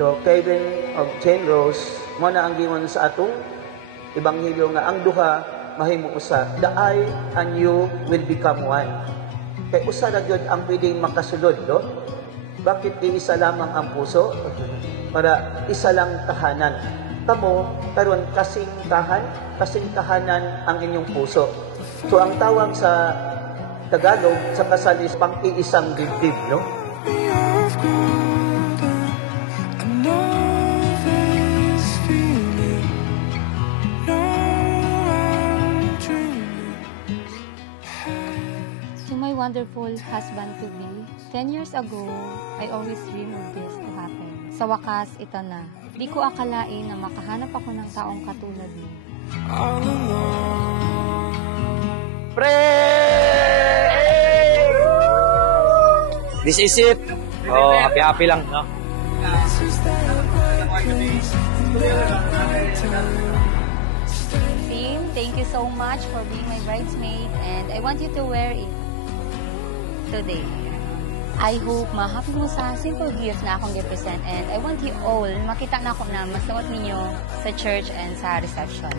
So, Kevin of Jane Rose, mo na ang gingon sa atong Ebanghelyo nga ang duha mahimo usa. The I and you will become one. Kay usa ra gyud ang pwedeng makasulod, no? Bakit di isa lamang ang puso? Para isa lang tahanan. Kamo karon kasing kahanan ang inyong puso. So ang tawag sa Tagalog sa kasal is pang-iisang dibdib, no? Wonderful husband-to-be. 10 years ago, I always dream of this to happen. Sa wakas, ito na. Di ko akalain na makahanap ako ng taong katulad mo. Pre! This is it. Oh, happy-happy lang, no? Tim, thank you so much for being my bridesmaid and I want you to wear it today. I hope ma-happy mo sa simple gifts na akong represent and I want you all makita na ako na masuot ninyo sa church and sa reception.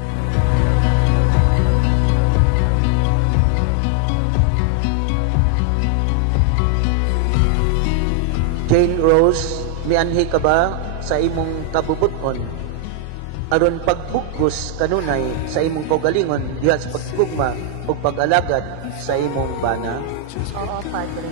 Jane Rose, mianhi ka ba sa imong kabubuton? Aron pagbugos kanunay sa imong kaugalingon diha sa pagtugma o pag-alagad sa imong bana? Oo, Padre.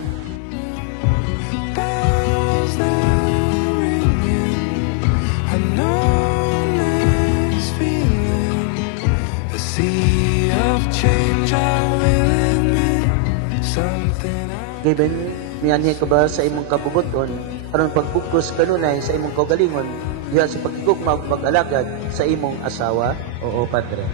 Given, mianhi ka ba sa imong kabubuton aron pagbugos kanunay sa imong kaugalingon diha sa pagtugma o pag-alagad sa imong asawa? Oo, Padre.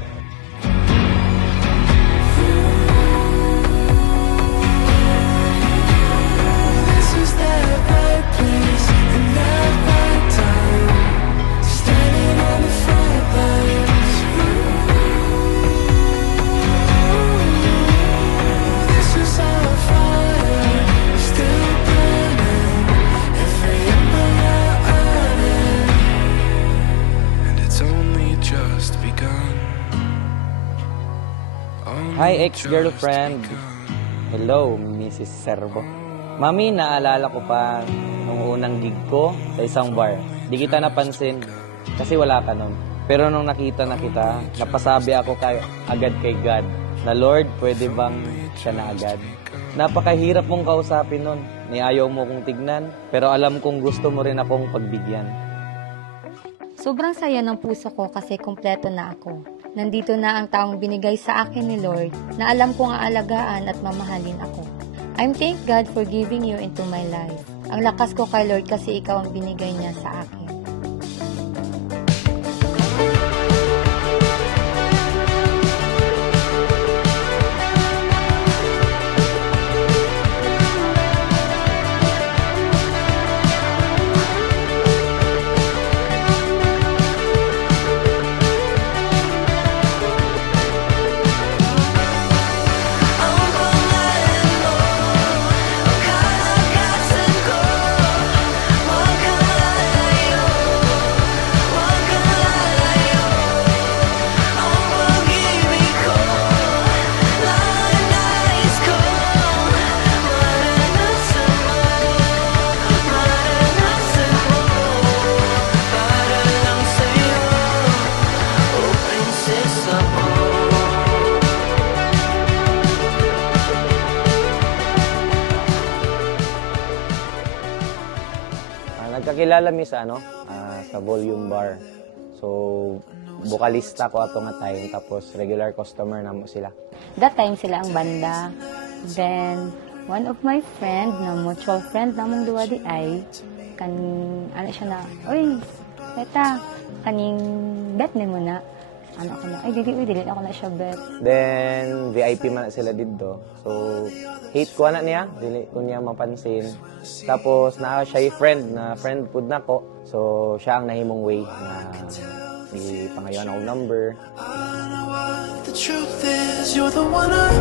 Hi, ex-girlfriend. Hello, Mrs. Servo. Mami, naalala ko pa nung unang gig ko sa isang bar. Di kita napansin kasi wala ka nun. Pero nung nakita na kita, napasabi ako agad kay God na Lord, pwede bang siya na agad? Napakahirap mong kausapin nun. Niayaw mo kong tignan, pero alam kong gusto mo rin akong pagbigyan. Sobrang saya ng puso ko kasi kumpleto na ako. Nandito na ang taong binigay sa akin ni Lord na alam kong aalagaan at mamahalin ako. I'm thank God for giving you into my life. Ang lakas ko kay Lord kasi ikaw ang binigay niya sa akin. Nagkakilala mi sa sa Volume Bar. So, bukalista ko ato nga time, tapos regular customer na mo sila. That time sila ang banda. Then, one of my friend, na mutual friend namong duwa di ay, ano siya na, uy, beta, kaning bet ni mo na. Ano ako na, ay, dili ako na siya bet. Then, VIP man na sila dito. So, hate ko na niya, dili ko niya mapansin. Tapos, na siya friend food na ko. So, siya ang nahimong way na ipangayon akong number. The truth is, you're the one I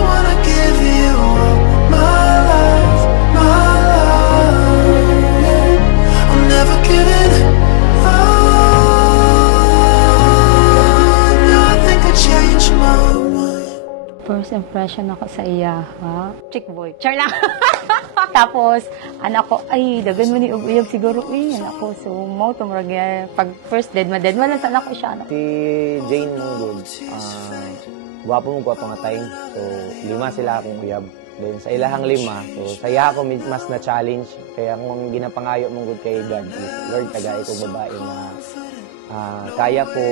wanna give you my life, my first impression ako sa iya, ha? Chick boy. Char lang. Tapos, anak ko, ay, dagan mo ni Uyab siguro, anak ko. So, mo, tumurag pag first dead mo lang sa anak ko siya, anak. Si Jane Munggod, gwapo nga time. So, 5 sila akong uyab. Then, sa ilahang 5, so, saya ako mas na-challenge. Kaya kung ginapangayo mong kay God is, Lord, tagay ko babae na kaya ko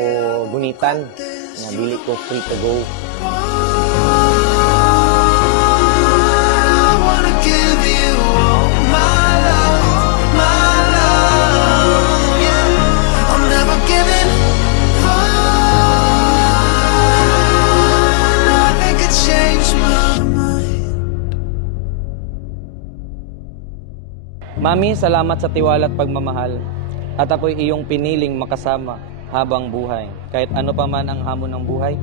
gunitan, na dili ko free to go. Mami, salamat sa tiwala at pagmamahal. At ako'y iyong piniling makasama habang buhay. Kahit ano pa man ang hamon ng buhay.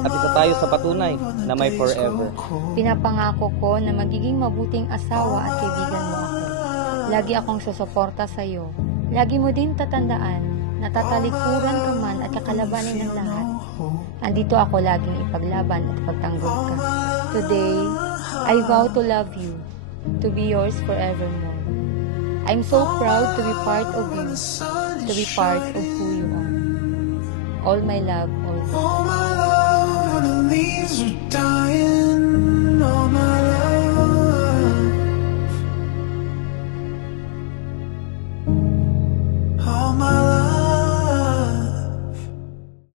At isa tayo sa patunay na may forever. Pinapangako ko na magiging mabuting asawa at kaibigan mo ako. Lagi akong susuporta sa iyo. Lagi mo din tatandaan na tatalikuran ka man at kakalabanin ng lahat. Andito ako laging ipaglaban at pagtanggol ka. Today, I vow to love you, to be yours forevermore. I'm so proud to be part of you, to be part of who you are. All my love, always. All my love when the leaves are dying.